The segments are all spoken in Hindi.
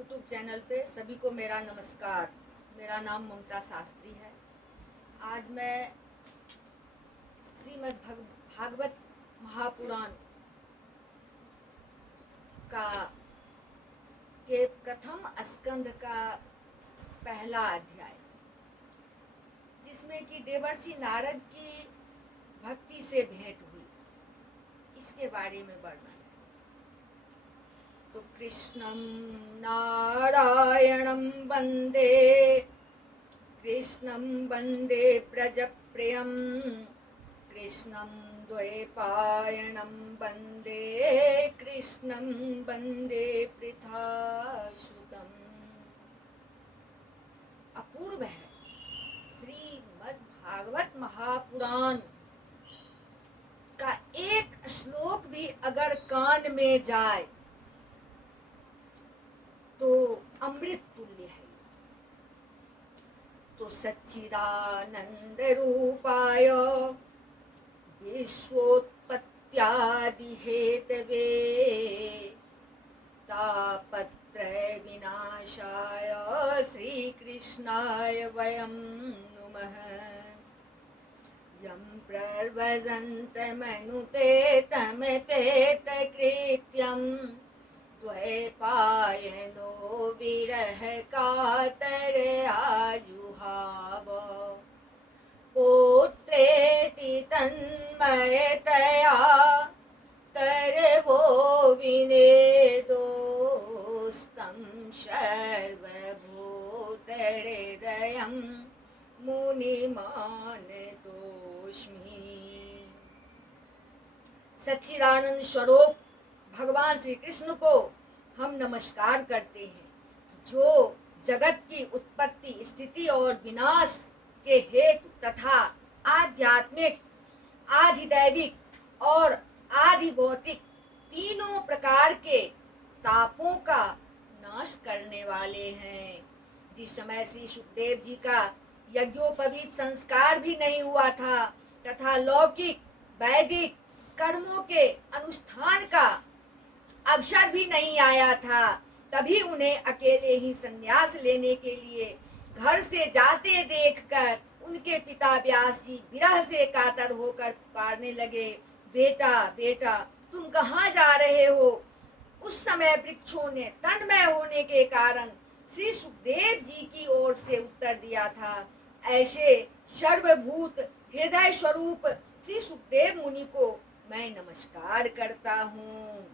यूट्यूब चैनल पे सभी को मेरा नमस्कार। मेरा नाम ममता शास्त्री है। आज मैं श्रीमद् भागवत महापुराण का के प्रथम स्कंद का पहला अध्याय, जिसमें कि देवर्षि नारद की भक्ति से भेंट हुई, इसके बारे में वर्णन। तो कृष्णं नारायणं वन्दे प्रजप्रियं, कृष्णं द्वैपायनं वन्दे पृथासुतम्। अपूर्व है। श्रीमद् भागवत महापुराण का एक श्लोक भी अगर कान में जाए तो अमृत तुल्य है। तो सच्चिदानंद रूपाय विश्वोत्पत्त्यादि हेतवे तापत्रय विनाशाय श्री कृष्णाय वयं नुमः। यं प्रव्रजन्तमनुपेतमपेतकृत्यं द्वैपायनो विरह कातर आजुहाव। पुत्रेति तन्मयतया तरवो विनेदोस्तं सर्वभूतहृदयं मुनिमानतोऽस्मि। सच्चिदानंद स्वरूप भगवान श्री कृष्ण को हम नमस्कार करते हैं, जो जगत की उत्पत्ति, स्थिति और विनाश के हेतु तथा आध्यात्मिक, आधिदैविक और आधिभौतिक तीनों प्रकार के तापों का नाश करने वाले हैं। जिस समय श्री सुखदेव जी का यज्ञोपवीत संस्कार भी नहीं हुआ था तथा लौकिक वैदिक कर्मों के अनुष्ठान का अवसर भी नहीं आया था, तभी उन्हें अकेले ही संन्यास लेने के लिए घर से जाते देखकर उनके पिता व्यास जी विरह से कातर होकर पुकारने लगे, बेटा बेटा तुम कहाँ जा रहे हो। उस समय वृक्षों ने तन्मय होने के कारण श्री सुखदेव जी की ओर से उत्तर दिया था। ऐसे सर्वभूत हृदय स्वरूप श्री सुखदेव मुनि को मैं नमस्कार करता हूँ।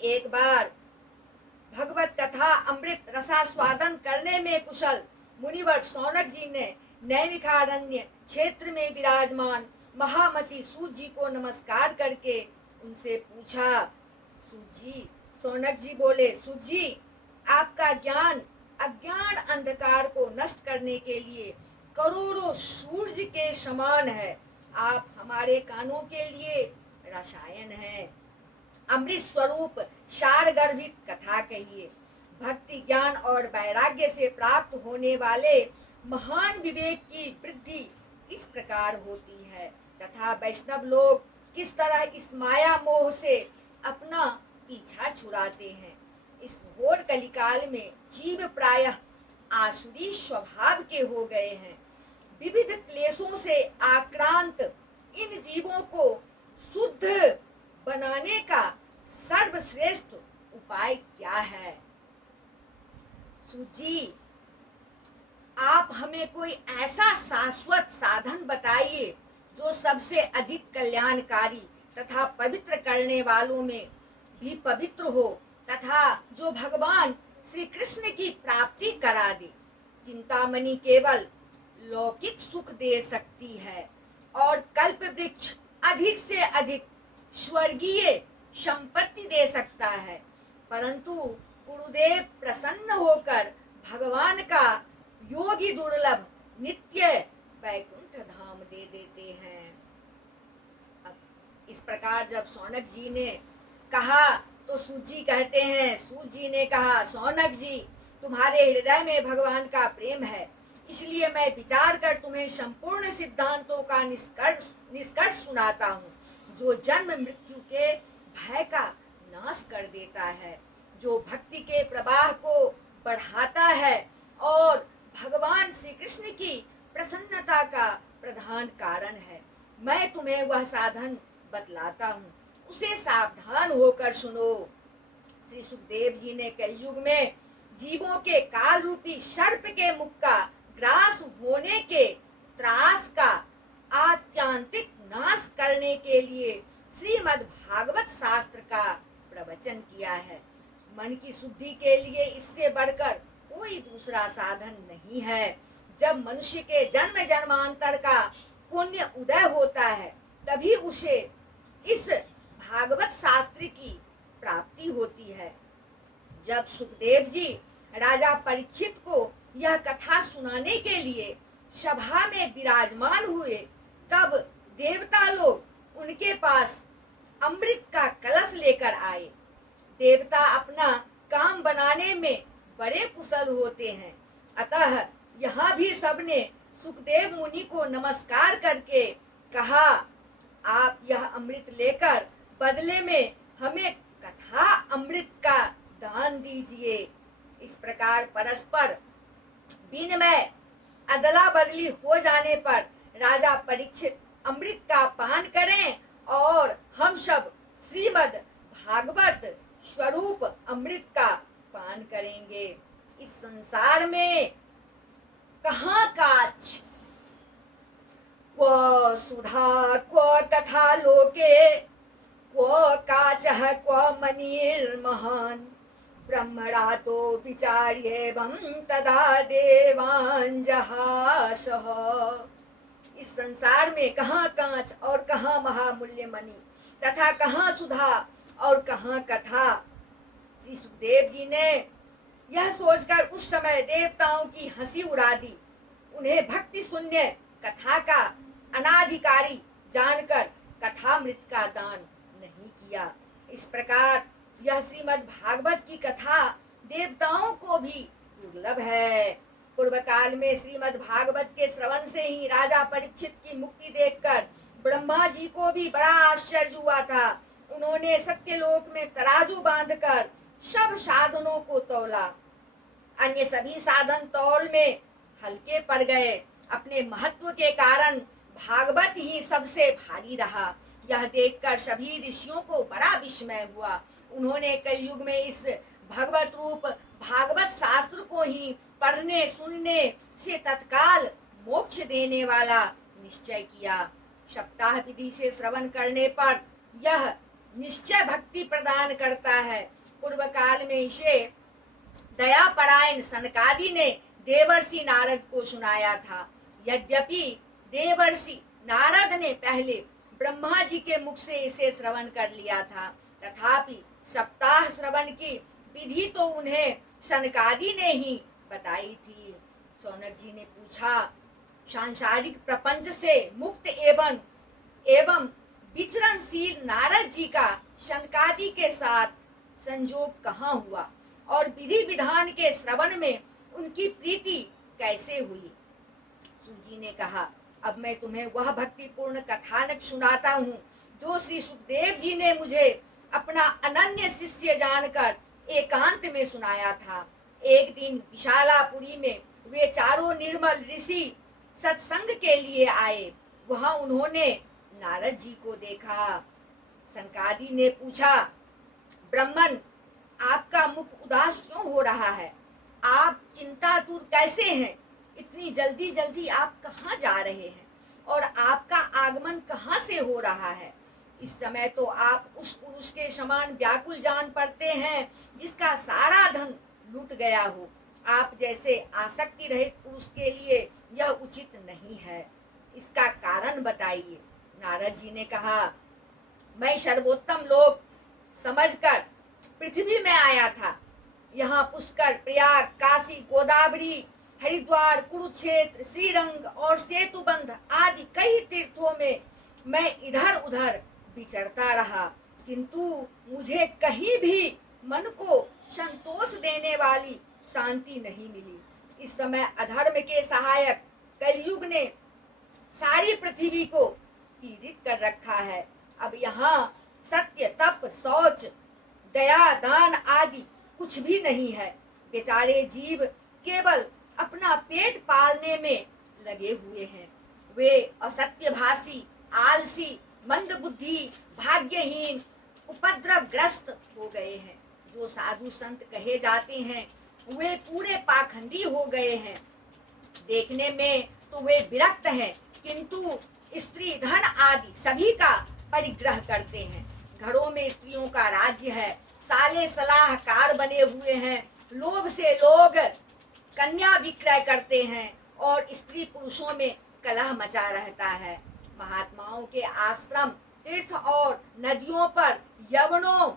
एक बार भगवत कथा अमृत रसास्वादन करने में कुशल मुनिवर शौनक जी ने नैमिषारण्य क्षेत्र में विराजमान महामती सूत जी को नमस्कार करके उनसे पूछा। सूत जी, शौनक जी बोले, सूत जी आपका ज्ञान अज्ञान अंधकार को नष्ट करने के लिए करोड़ों सूर्य के समान है। आप हमारे कानों के लिए रसायन है। अमृत स्वरूप सार गर्भित कथा कहिए। भक्ति, ज्ञान और वैराग्य से प्राप्त होने वाले महान विवेक की वृद्धि किस प्रकार होती है तथा वैष्णव लोग किस तरह इस माया मोह से अपना पीछा छुड़ाते हैं। इस घोर कलिकाल में जीव प्रायः आसुरी स्वभाव के हो गए हैं। विविध क्लेशों से आक्रांत इन जीवों को शुद्ध बनाने का सर्वश्रेष्ठ उपाय क्या है। सूजी, आप हमें कोई ऐसा शाश्वत साधन बताइए जो सबसे अधिक कल्याणकारी तथा पवित्र करने वालों में भी पवित्र हो तथा जो भगवान श्री कृष्ण की प्राप्ति करा दे। चिंतामणि केवल लौकिक सुख दे सकती है और कल्प वृक्ष अधिक से अधिक स्वर्गीय संपत्ति दे सकता है, परंतु गुरुदेव प्रसन्न होकर भगवान का योगी दुर्लभ नित्य वैकुंठ धाम दे देते हैं। अब इस प्रकार जब शौनक जी ने कहा तो सूत जी कहते हैं, सूत जी ने कहा, शौनक जी तुम्हारे हृदय में भगवान का प्रेम है, इसलिए मैं विचार कर तुम्हें संपूर्ण सिद्धांतों का निष्कर्ष सुनाता हूँ, जो जन्म मृत्यु के भय का नाश कर देता है, जो भक्ति के प्रवाह को बढ़ाता है और भगवान श्री कृष्ण की प्रसन्नता का प्रधान कारण है। मैं तुम्हें वह साधन बतलाता हूँ, उसे सावधान होकर सुनो। श्री सुखदेव जी ने कलयुग में जीवों के काल रूपी सर्प के मुख का ग्रास होने के त्रास का आत्यांतिक नाश करने के लिए श्रीमद् भागवत शास्त्र का प्रवचन किया है। मन की शुद्धि के लिए इससे बढ़कर कोई दूसरा साधन नहीं है। जब मनुष्य के जन्म जन्मांतर का पुण्य उदय होता है तभी उसे इस भागवत शास्त्र की प्राप्ति होती है। जब सुखदेव जी राजा परीक्षित को यह कथा सुनाने के लिए सभा में विराजमान हुए तब देवता लोग उनके पास अमृत का कलश लेकर आए। देवता अपना काम बनाने में बड़े कुशल होते हैं, अतः यहाँ भी सबने सुखदेव मुनि को नमस्कार करके कहा, आप यह अमृत लेकर बदले में हमें कथा अमृत का दान दीजिए। इस प्रकार परस्पर विनिमय अदला बदली हो जाने पर राजा परीक्षित अमृत का पान करें और हम सब श्रीमद् भागवत स्वरूप अमृत का पान करेंगे। इस संसार में कहाँ काच, क्व सुधा क्व कथा लोके, क्व काचः क्व मणिर्महान्, ब्रह्मणातो विचार्येवं तदा देवान् जहासः। इस संसार में कहाँ कांच और कहाँ महामूल्य मणि तथा कहाँ सुधा और कहाँ कथा। श्री सुखदेव जी ने यह सोचकर उस समय देवताओं की हंसी उड़ा दी। उन्हें भक्ति शून्य कथा का अनाधिकारी जानकर कथामृत का दान नहीं किया। इस प्रकार यह श्रीमद् भागवत की कथा देवताओं को भी दुर्लभ है। पूर्व काल में श्रीमद् भागवत के श्रवण से ही राजा परीक्षित की मुक्ति देखकर ब्रह्मा जी को भी बड़ा आश्चर्य हुआ था। उन्होंने सत्यलोक में तराजू बांधकर सब साधनों को तौला। अन्य सभी साधन तौल में हल्के पड़ गए। अपने महत्व के कारण भागवत ही सबसे भारी रहा। यह देखकर सभी ऋषियों को बड़ा विस्मय हुआ। उन्होंने कलयुग में इस भगवत रूप भागवत शास्त्र को ही पढ़ने सुनने से तत्काल मोक्ष देने वाला निश्चय किया। सप्ताह विधि से श्रवण करने पर यह निश्चय भक्ति प्रदान करता है। पूर्व काल में इसे दया परायण सनकादि ने देवर्षि नारद को सुनाया था। यद्यपि देवर्षि नारद ने पहले ब्रह्मा जी के मुख से इसे श्रवण कर लिया था, तथापि सप्ताह श्रवण की विधि तो उन्हें सनकादि ने ही बताई थी। सौनक जी ने पूछा, सांसारिक प्रपंच से मुक्त एवं विचरणशील नारद जी का सनकादि के साथ संयोग कहाँ हुआ और विधि विधान के श्रवण में उनकी प्रीति कैसे हुई? सूजी ने कहा, अब मैं तुम्हें वह भक्तिपूर्ण कथानक सुनाता हूँ जो श्री सुखदेव जी ने मुझे अपना अनन्य शिष्य जानकर एकांत में सुनाया था। एक दिन विशालापुरी में वे चारों निर्मल ऋषि सत्संग के लिए आए। वहां उन्होंने नारद जी को देखा। सनकादि ने पूछा, ब्राह्मण, आपका मुख उदास क्यों हो रहा है? आप चिंतातुर कैसे हैं? इतनी जल्दी जल्दी आप कहाँ जा रहे हैं और आपका आगमन कहाँ से हो रहा है? इस समय तो आप उस पुरुष के समान व्याकुल जान पड़ते हैं जिसका सारा धन लूट गया हो। आप जैसे आसक्ति रहित पुरुष के लिए यह उचित नहीं है। इसका कारण बताइए। नारद जी ने कहा, मैं सर्वोत्तम लोक समझकर पृथ्वी में आया था। यहाँ पुष्कर, प्रयाग, काशी, गोदावरी, हरिद्वार, कुरुक्षेत्र, श्रीरंग और सेतुबंध आदि कई तीर्थों में मैं इधर उधर विचरता रहा, किंतु मुझे कहीं भी मन को संतोष देने वाली शांति नहीं मिली। इस समय अधर्म के सहायक कलयुग ने सारी पृथ्वी को पीड़ित कर रखा है। अब यहाँ सत्य, तप, शौच, दया, दान आदि कुछ भी नहीं है। बेचारे जीव केवल अपना पेट पालने में लगे हुए हैं। वे असत्यभाषी, आलसी, मंदबुद्धि, भाग्यहीन, उपद्रवग्रस्त हो गए हैं। जो साधु संत कहे जाते हैं वे पूरे पाखंडी हो गए हैं। देखने में तो वे विरक्त हैं, किंतु स्त्री धन आदि सभी का परिग्रह करते हैं। घरों में स्त्रियों का राज्य है। साले सलाहकार बने हुए हैं। लोभ से लोग कन्या विक्रय करते हैं और स्त्री पुरुषों में कलह मचा रहता है। महात्माओं के आश्रम, तीर्थ और नदियों पर यवनों,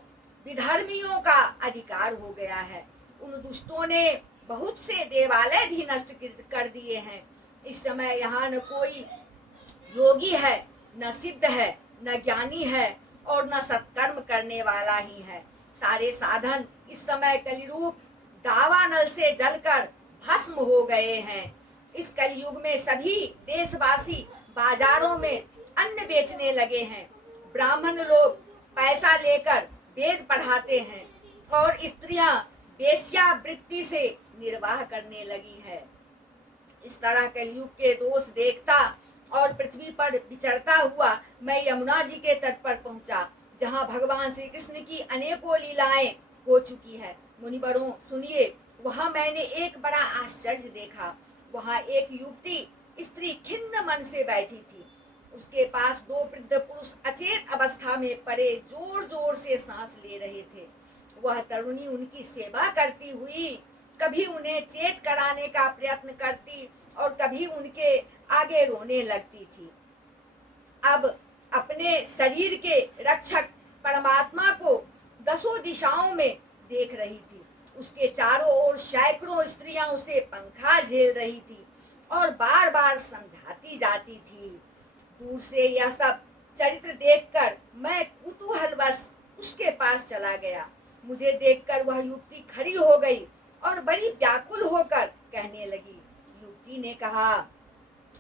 विधर्मियों का अधिकार हो गया है। उन दुष्टों ने बहुत से देवालय भी नष्ट कर दिए हैं। इस समय यहाँ न कोई योगी है, न सिद्ध है, न ज्ञानी है और न सत्कर्म करने वाला ही है। सारे साधन इस समय कलिरूप दावानल से जलकर भस्म हो गए हैं। इस कलयुग में सभी देशवासी बाजारों में अन्न बेचने लगे हैं। ब्राह्मण लोग पैसा लेकर वेद पढ़ाते हैं और स्त्रियां वेश्यावृत्ति से निर्वाह करने लगी है। इस तरह कलयुग के दोष देखता और पृथ्वी पर विचरता हुआ मैं यमुना जी के तट पर पहुंचा, जहां भगवान श्री कृष्ण की अनेकों लीलाएं हो चुकी है। मुनिवरों सुनिए, वहां मैंने एक बड़ा आश्चर्य देखा। वहां एक युवती स्त्री खिन्न मन से बैठी थी। उसके पास दो वृद्ध पुरुष अचेत अवस्था में पड़े जोर जोर से सांस ले रहे थे। वह तरुणी उनकी सेवा करती हुई कभी उन्हें चेत कराने का प्रयत्न करती और कभी उनके आगे रोने लगती थी। अब अपने शरीर के रक्षक परमात्मा को दसों दिशाओं में देख रही थी। उसके चारों ओर सैकड़ों स्त्रियां उसे पंखा झेल रही थी और बार बार समझाती जाती थी। दूर से यह सब चरित्र देखकर मैं कुतूहलवश उसके पास चला गया। मुझे देखकर वह युवती खड़ी हो गई और बड़ी व्याकुल होकर कहने लगी। युवती ने कहा,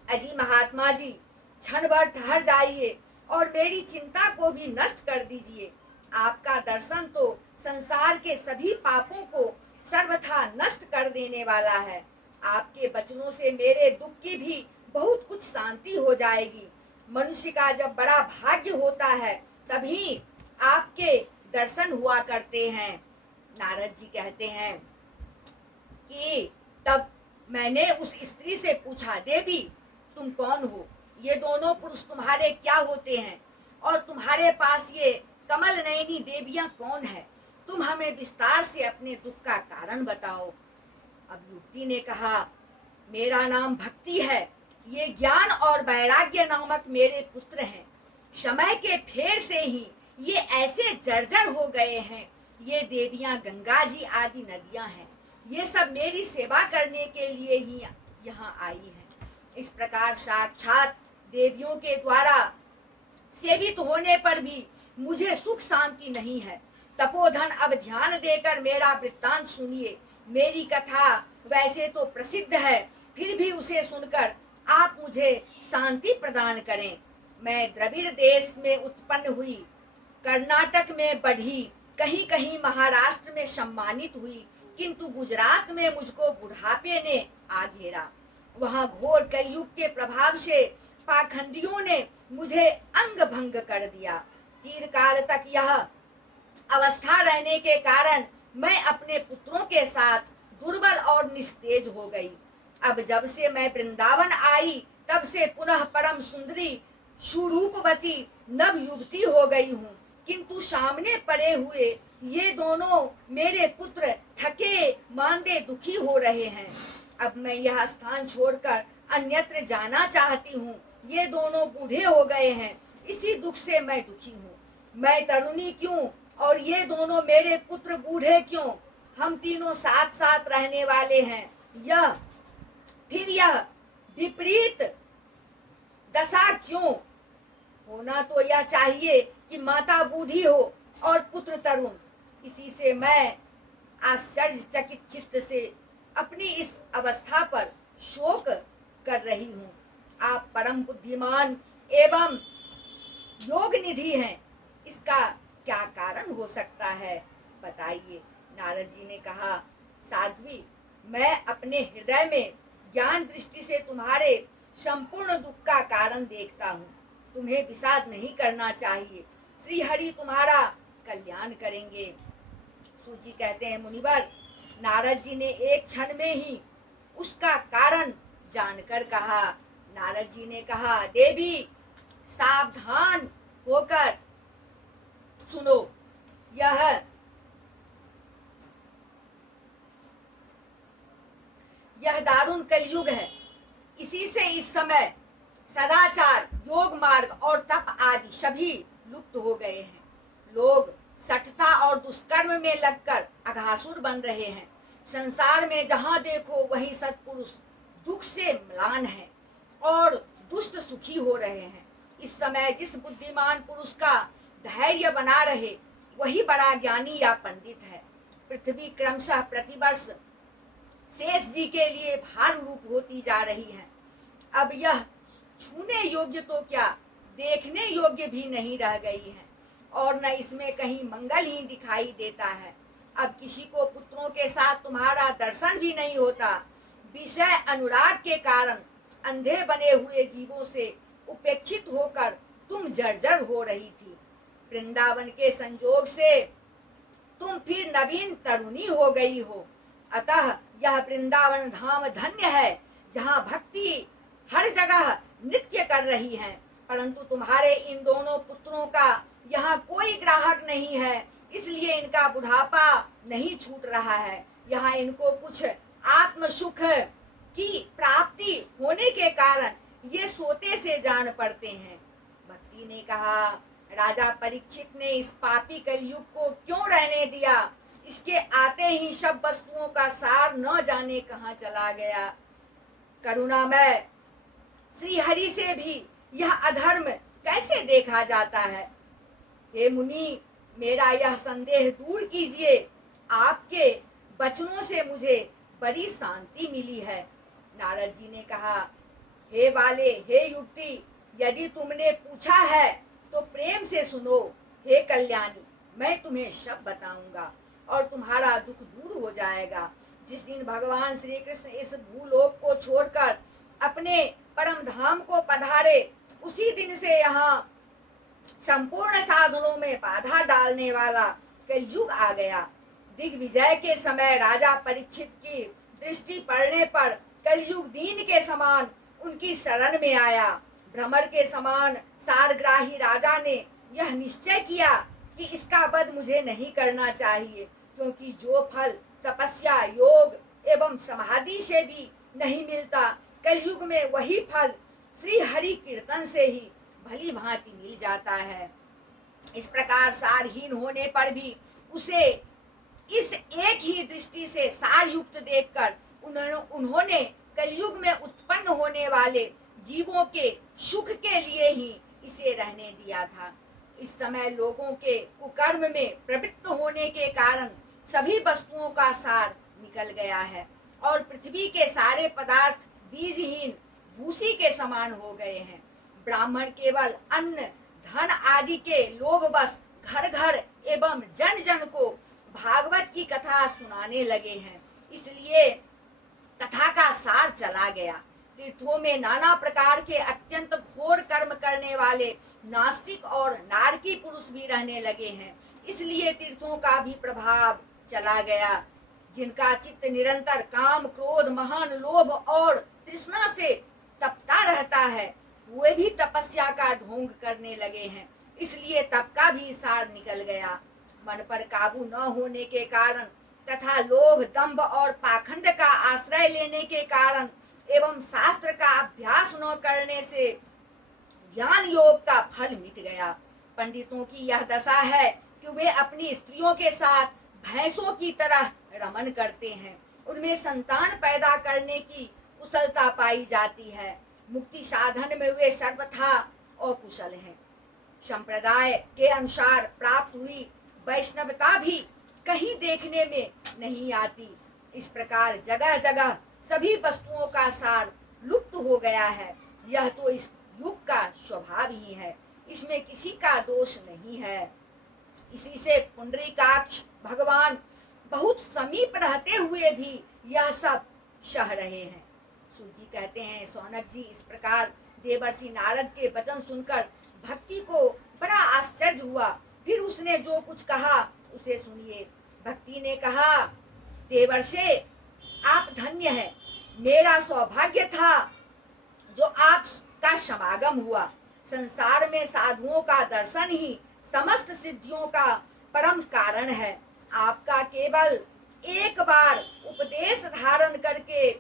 अजी महात्मा जी, क्षण भर ठहर जाइए और मेरी चिंता को भी नष्ट कर दीजिए। आपका दर्शन तो संसार के सभी पापों को सर्वथा नष्ट कर देने वाला है। आपके वचनों से मेरे दुख की भी बहुत कुछ शांति हो जाएगी। मनुष्य का जब बड़ा भाग्य होता है तभी आपके दर्शन हुआ करते हैं। नारद जी कहते हैं कि तब मैंने उस स्त्री से पूछा, देवी तुम कौन हो? ये दोनों पुरुष तुम्हारे क्या होते हैं और तुम्हारे पास ये कमल नयनी देवियां कौन है? तुम हमें विस्तार से अपने दुख का कारण बताओ। अब युवती ने कहा, मेरा नाम भक्ति है। ये ज्ञान और वैराग्य नामक मेरे पुत्र हैं। समय के फेर से ही ये ऐसे जर्जर हो गए हैं। ये देवियां गंगा जी आदि नदियां हैं। ये सब मेरी सेवा करने के लिए ही यहाँ आई हैं। इस प्रकार साक्षात देवियों के द्वारा सेवित होने पर भी मुझे सुख शांति नहीं है। तपोधन, अब ध्यान देकर मेरा वृत्तांत सुनिए। मेरी कथा वैसे तो प्रसिद्ध है, फिर भी उसे सुनकर आप मुझे शांति प्रदान करें। मैं द्रविड़ देश में उत्पन्न हुई, कर्नाटक में बढ़ी, कहीं कहीं महाराष्ट्र में सम्मानित हुई, किंतु गुजरात में मुझको बुढ़ापे ने आ घेरा। वहां घोर कलयुग के प्रभाव से पाखंडियों ने मुझे अंग भंग कर दिया। चिरकाल तक यह अवस्था रहने के कारण मैं अपने पुत्रों के साथ दुर्बल और निस्तेज हो गई। अब जब से मैं वृंदावन आई तब से पुनः परम सुंदरी सुरूपवती नव युवती हो गई हूँ, किंतु सामने पड़े हुए ये दोनों मेरे पुत्र थके मांदे दुखी हो रहे हैं। अब मैं यह स्थान छोड़कर अन्यत्र जाना चाहती हूँ। ये दोनों बूढ़े हो गए हैं, इसी दुख से मैं दुखी हूँ। मैं तरुणी क्यों और ये दोनों मेरे पुत्र बूढ़े क्यों? हम तीनों साथ साथ रहने वाले हैं। यह विपरीत दशा क्यों? होना तो यह चाहिए कि माता बूढ़ी हो और पुत्र तरुण। इसी से मैं आश्चर्यचकित चित्त से अपनी इस अवस्था पर शोक कर रही हूँ। आप परम बुद्धिमान एवं योग निधि हैं, इसका क्या कारण हो सकता है, बताइए। नारद जी ने कहा, साध्वी, मैं अपने हृदय में ज्ञान दृष्टि से तुम्हारे संपूर्ण दुख का कारण देखता हूँ। तुम्हें विषाद नहीं करना चाहिए। श्री हरि तुम्हारा कल्याण करेंगे। सूची कहते हैं, मुनिवर, नारद जी ने एक क्षण में ही उसका कारण जानकर कहा। नारद जी ने कहा, देवी सावधान होकर सुनो। यह दारुण कलयुग है। इसी से इस समय सदाचार, योग मार्ग और तप आदि सभी लुप्त हो गए हैं। लोग सठता और दुष्कर्म में लगकर अघासुर बन रहे हैं। संसार में जहाँ देखो वही सत्पुरुष दुख से म्लान है और दुष्ट सुखी हो रहे हैं। इस समय जिस बुद्धिमान पुरुष का धैर्य बना रहे वही बड़ा ज्ञानी या पंडित है। पृथ्वी क्रमशः प्रतिवर्ष शेष जी के लिए भार रूप होती जा रही है। अब यह छूने योग्य तो क्या, देखने योग्य भी नहीं रह गई है और न इसमें कहीं मंगल ही दिखाई देता है। अब किसी को पुत्रों के साथ तुम्हारा दर्शन भी नहीं होता। विषय अनुराग के कारण अंधे बने हुए जीवों से उपेक्षित होकर तुम जर्जर हो रही थी। वृंदावन के संजोग से तुम फिर नवीन तरुणी हो गई हो। अतः यह वृंदावन धाम धन्य है, जहाँ भक्ति हर जगह नृत्य कर रही है। परंतु तुम्हारे इन दोनों पुत्रों का यहाँ कोई ग्राहक नहीं है, इसलिए इनका बुढ़ापा नहीं छूट रहा है। यहाँ इनको कुछ आत्म सुख की प्राप्ति होने के कारण ये सोते से जान पड़ते हैं। भक्ति ने कहा, राजा परीक्षित ने इस पापी कलयुग को क्यों रहने दिया? इसके आते ही सब वस्तुओं का सार न जाने कहाँ चला गया। करुणामय श्री हरि से भी यह अधर्म कैसे देखा जाता है? हे मुनि, मेरा यह संदेह दूर कीजिए। आपके वचनों से मुझे बड़ी शांति मिली है। नारद जी ने कहा, हे बाले, हे युक्ति, यदि तुमने पूछा है तो प्रेम से सुनो। हे कल्याणी, मैं तुम्हें सब बताऊंगा और तुम्हारा दुख दूर हो जाएगा। जिस दिन भगवान श्री कृष्ण इस भूलोक को छोड़कर अपने परम धाम को पधारे, उसी दिन से यहाँ संपूर्ण साधनों में बाधा डालने वाला कलयुग आ गया। दिग्विजय के समय राजा परीक्षित की दृष्टि पड़ने पर कलयुग दीन के समान उनकी शरण में आया। भ्रमर के समान सारग्राही राजा ने यह निश्चय किया कि इसका वध मुझे नहीं करना चाहिए, क्योंकि जो फल तपस्या, योग एवं समाधि से भी नहीं मिलता, कलयुग में वही फल श्री हरि कीर्तन से ही भली भांति मिल जाता है। इस प्रकार सारहीन होने पर भी उसे इस एक ही दृष्टि से सार युक्त देखकर उन्होंने कलयुग में उत्पन्न होने वाले जीवों के सुख के लिए ही इसे रहने दिया था। इस समय लोगों के कुकर्म में प्रवृत्त होने के कारण सभी वस्तुओं का सार निकल गया है और पृथ्वी के सारे पदार्थ बीजहीन भूसी के समान हो गए हैं। ब्राह्मण केवल अन्न, धन आदि के लोभवश घर घर एवं जन जन को भागवत की कथा सुनाने लगे हैं। इसलिए कथा का सार चला गया। तीर्थों में नाना प्रकार के अत्यंत घोर कर्म करने वाले नास्तिक और नारकी पुरुष भी रहने लगे हैं। इसलिए तीर्थों का भी प्रभाव चला गया। जिनका चित्त निरंतर काम, क्रोध, महान लोभ और तृष्णा से तपता रहता है, वे भी तपस्या का ढोंग करने लगे हैं। इसलिए तप का भी सार निकल गया। मन पर काबू न होने के कारण तथा लोभ, दंभ और पाखंड का आश्रय लेने के कारण एवं शास्त्र का अभ्यास न करने से ज्ञान योग का फल मिट गया। पंडितों की यह दशा है कि वे अपनी स्त्रियों के साथ भैंसों की तरह रमन करते हैं। उनमें संतान पैदा करने की कुशलता पाई जाती है। मुक्ति साधन में वे सर्वथा अकुशल हैं। संप्रदाय के अनुसार प्राप्त हुई वैष्णवता भी कहीं देखने में नहीं आती। इस प्रकार जगह जगह सभी वस्तुओं का सार लुप्त हो गया है। यह तो इस युग का स्वभाव ही है, इसमें किसी का दोष नहीं है। इसी से पुंडरीकाक्ष भगवान बहुत समीप रहते हुए भी यह सब सह रहे हैं। सूत जी कहते हैं, सौनक जी, इस प्रकार देवर्षि नारद के वचन सुनकर भक्ति को बड़ा आश्चर्य हुआ। फिर उसने जो कुछ कहा उसे सुनिए। भक्ति ने कहा, देवर्षे आप धन्य हैं, मेरा सौभाग्य था जो आपका समागम हुआ। संसार में साधुओं का दर्शन ही समस्त सिद्धियों का परम कारण है। आपका केवल एक बार उपदेश धारण करके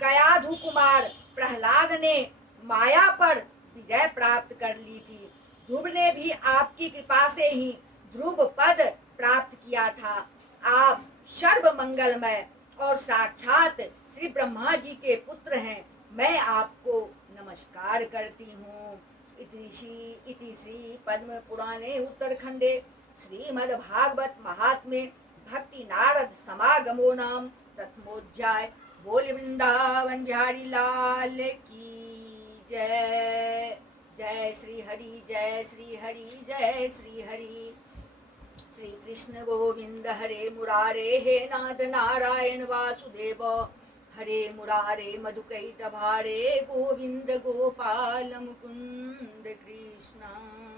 कयाधु कुमार प्रहलाद ने माया पर विजय प्राप्त कर ली थी। ध्रुव ने भी आपकी कृपा से ही ध्रुव पद प्राप्त किया था। आप सर्व मंगलमय और साक्षात श्री ब्रह्मा जी के पुत्र हैं। मैं आपको नमस्कार करती हूँ। इति श्री पद्म पुराणे उत्तरखंडे श्रीमद्भागवत महात्म्ये भक्ति नारद समागमो नाम प्रथमोध्याय। बोल वृंदावन बिहारी लाल की जय। जय श्री हरि, जय श्री हरि, जय श्री हरि। श्री कृष्ण गोविंद हरे मुरारे, हे नाथ नारायण वासुदेव, हरे मुरारे मधुकैटभारे, गोविंद गोपाल मुकुंद कृष्ण।